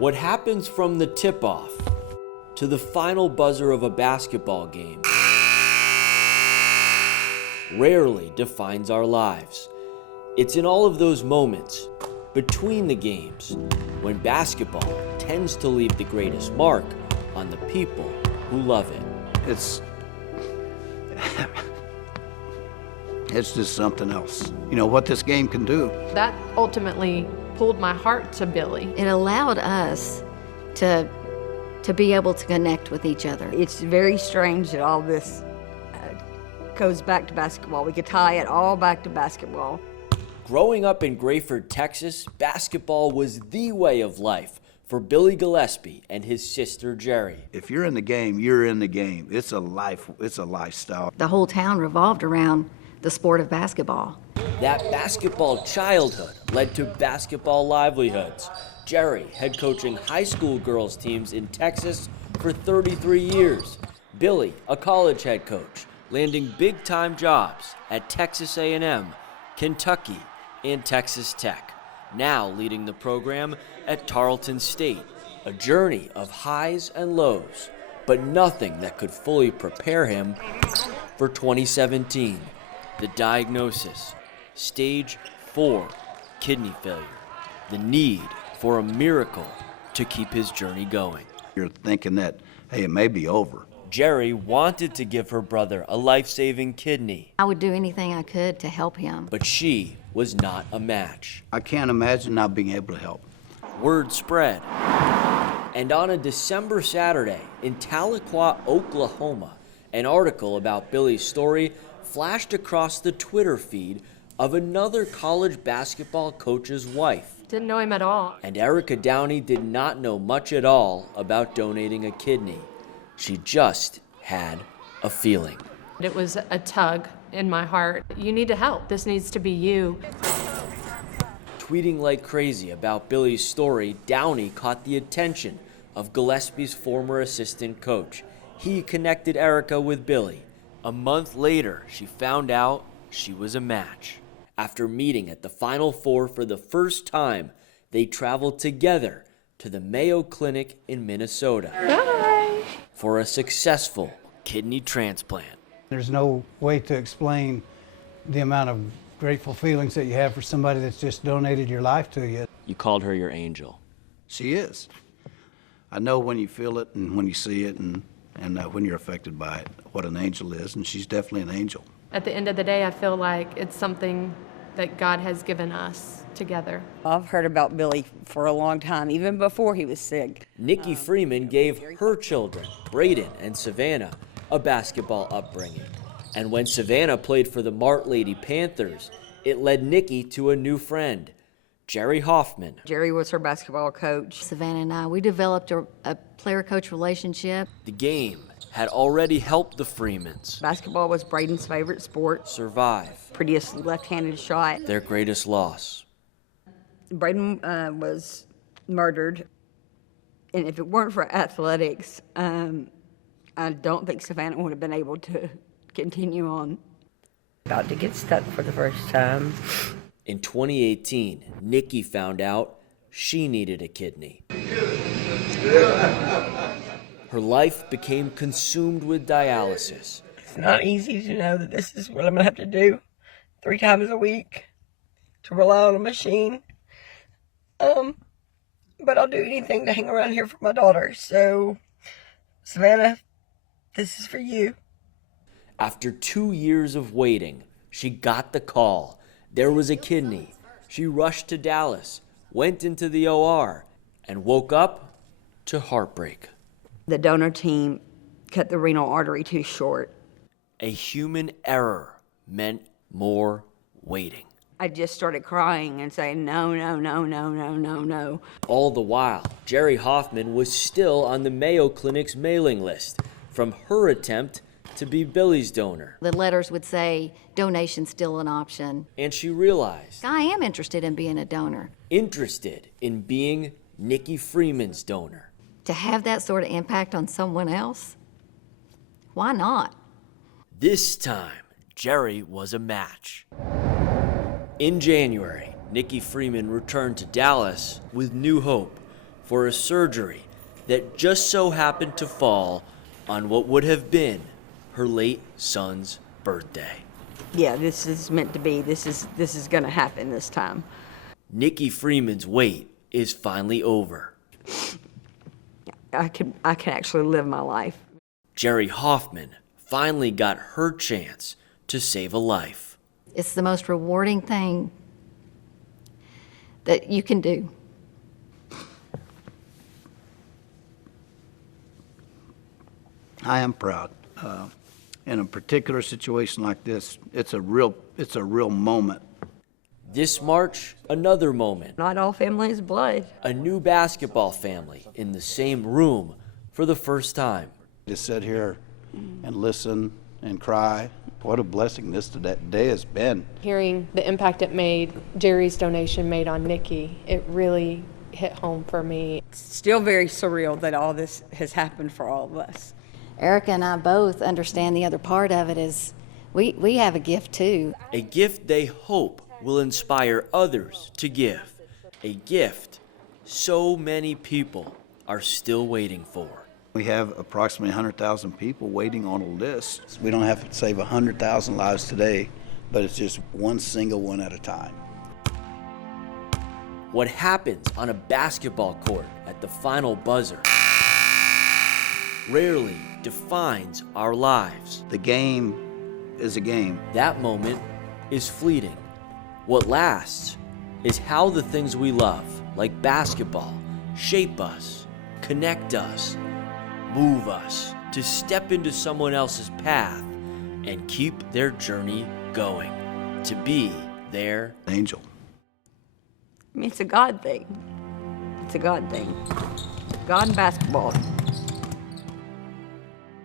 What happens from the tip-off to the final buzzer of a basketball game rarely defines our lives. It's in all of those moments between the games when basketball tends to leave the greatest mark on the people who love it. It's just something else. You know what this game can do. That ultimately pulled my heart to Billy. It allowed us to be able to connect with each other. It's very strange that all this goes back to basketball. We could tie it all back to basketball. Growing up in Grayford, Texas, basketball was the way of life for Billy Gillespie and his sister Jerry. If you're in the game, you're in the game. It's a lifestyle. The whole town revolved around the sport of basketball. That basketball childhood led to basketball livelihoods. Jerry head coaching high school girls teams in Texas for 33 years. Billy, a college head coach, landing big-time jobs at Texas A&M, Kentucky, and Texas Tech. Now leading the program at Tarleton State. A journey of highs and lows, but nothing that could fully prepare him for 2017. The diagnosis, stage 4 kidney failure. The need for a miracle to keep his journey going. You're thinking that, hey, it may be over. Jerry wanted to give her brother a life-saving kidney. I would do anything I could to help him. But she was not a match. I can't imagine not being able to help. Word spread. And on a December Saturday in Tahlequah, Oklahoma, an article about Billy's story flashed across the Twitter feed of another college basketball coach's wife. Didn't know him at all. And Erica Downey did not know much at all about donating a kidney. She just had a feeling. It was a tug in my heart. You need to help. This needs to be you. Tweeting like crazy about Billy's story, Downey caught the attention of Gillespie's former assistant coach. He connected Erica with Billy. A month later, she found out she was a match. After meeting at the Final Four for the first time, they traveled together to the Mayo Clinic in Minnesota. Bye. For a successful kidney transplant. There's no way to explain the amount of grateful feelings that you have for somebody that's just donated your life to you. You called her your angel. She is. I know when you feel it and when you see it and when you're affected by it, what an angel is, and she's definitely an angel. At the end of the day, I feel like it's something that God has given us together. I've heard about Billy for a long time, even before he was sick. Nikki Freeman gave her children, Braden and Savannah, a basketball upbringing. And when Savannah played for the Mart Lady Panthers, it led Nikki to a new friend, Jerry Hoffman. Jerry was her basketball coach. Savannah and I, we developed a player-coach relationship. The game had already helped the Freemans Basketball was Braden's favorite sport. survive Prettiest left-handed shot. their greatest loss. Braden was murdered, and if it weren't for athletics, I don't think Savannah would have been able to continue on. About to get stuck for the first time. In 2018, Nikki found out she needed a kidney. Her life became consumed with dialysis. It's not easy to know that this is what I'm going to have to do 3 times a week to rely on a machine. But I'll do anything to hang around here for my daughter. So, Savannah, this is for you. After 2 years of waiting, she got the call. There was a kidney. She rushed to Dallas, went into the OR, and woke up to heartbreak. The donor team cut the renal artery too short. A human error meant more waiting. I just started crying and saying, no, no, no, no, no, no, no. All the while, Jerry Hoffman was still on the Mayo Clinic's mailing list from her attempt to be Billy's donor. The letters would say, donation still an option. And she realized, I am interested in being a donor. interested in being Nikki Freeman's donor. To have that sort of impact on someone else, why not? This time, Jerry was a match. In January, Nikki Freeman returned to Dallas with new hope. for a surgery that just so happened to fall on what would have been her late son's birthday. Yeah, this is meant to be. This is going to happen this time. Nikki Freeman's wait is finally over. I can actually live my life. Jerry Hoffman finally got her chance to save a life. It's the most rewarding thing that you can do. I am proud. In a particular situation like this, it's a real moment. This March, another moment. Not all families blood. A new basketball family in the same room for the first time. To sit here and listen and cry, what a blessing this day has been. Hearing the impact it made, Jerry's donation made on Nikki, it really hit home for me. Still very surreal that all this has happened for all of us. Erica and I both understand the other part of it is we have a gift too. A gift they hope will inspire others to give. A gift so many people are still waiting for. We have approximately 100,000 people waiting on a list. We don't have to save 100,000 lives today, but it's just one single one at a time. What happens on a basketball court at the final buzzer rarely defines our lives. The game is a game. That moment is fleeting. What lasts is how the things we love, like basketball, shape us, connect us, move us to step into someone else's path and keep their journey going, to be their Angel. I mean, it's a God thing. It's a God thing. God and basketball.